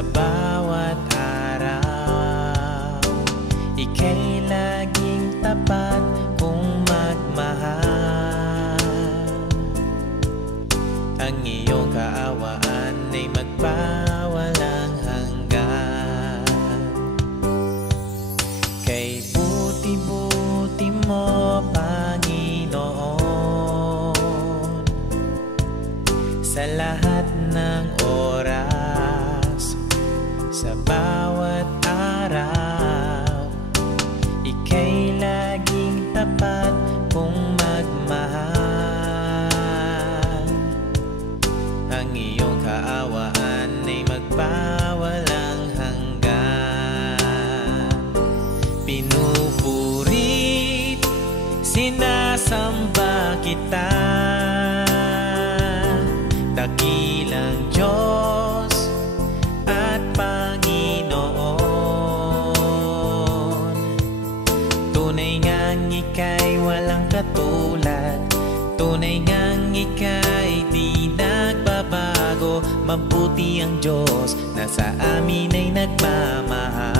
sa bawat araw. Ika'y laging tapat kung magmahal. Ang iyong kaawaan ay magpawalang hanggan. Kay buti-buti mo, Panginoon, sa lahat ng oras, sa bawat araw. Ika'y laging tapat kung magmahal. Ang iyong kaawaan ay magpawalang hanggan. Pinupurit, sinasamba kita, dakilang Diyos at Panginoon. Tunay ngang ika'y walang katulad, tunay ngang ika'y di nagbabago. Mabuti ang Diyos na sa amin ay nagmamahal.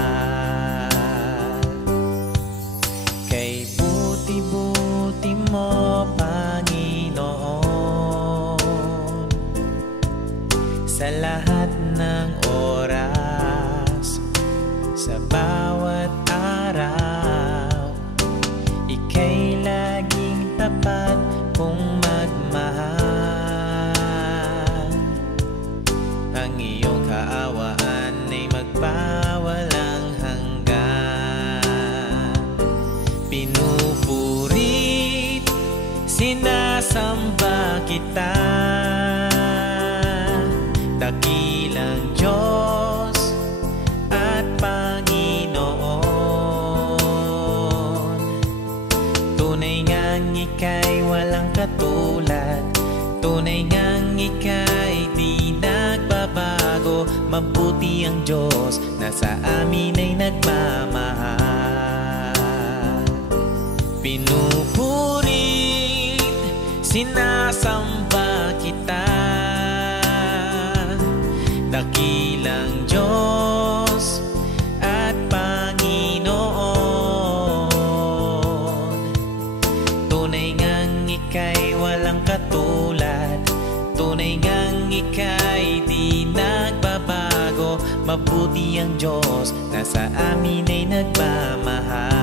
Kay buti-buti mo, Panginoon, sa lahat ng oras, sa bawat araw. Ika'y laging tapat kung magmahal. Ang iyong kaawaan ay magpawalang hanggan. Pinupurit, sinasamba kita, dakilang Diyos at Panginoon. Tunay ngang ika'y walang katulad, tunay ngang ika'y di nagbabago. Mabuti ang Diyos na sa amin ay nagmamahal. Pinupurit, sinasamba kita, dakilang Diyos at Panginoon. Tunay ngang ika'y walang katulad, tunay ngang ika'y di nagbabago. Mabuti ang Diyos na sa amin ay nagmamahal.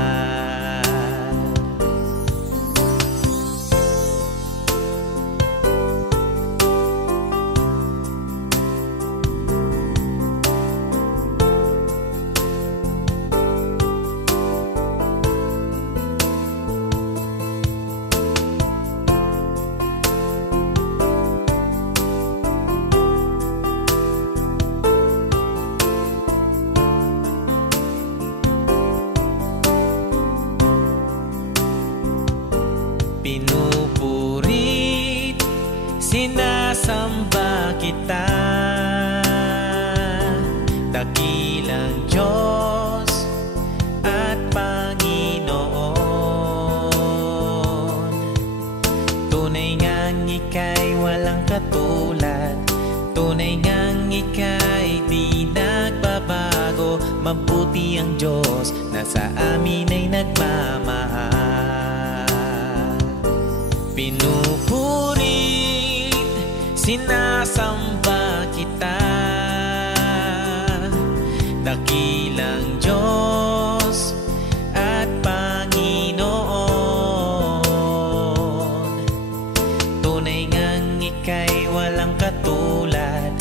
Pinupurit, sinasamba kita, dakilang Diyos at Panginoon. Tunay ngang ika'y walang katulad, tunay ngang ika'y di nagbabago. Mabuti ang Diyos na sa amin ay nagmamahal. Pinupurit, sinasamba kita, dakilang Diyos at Panginoon. Tunay ngang ika'y walang katulad,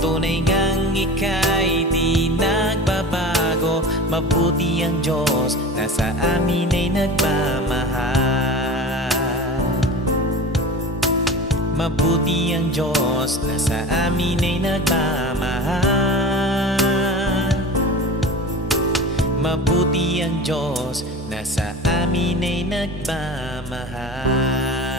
tunay ngang ika'y di nagbabago. Mabuti ang Diyos na sa amin ay nagmamahal. Mabuti ang Diyos na sa amin ay nagmamahal. Mabuti ang Diyos na sa amin ay nagmamahal.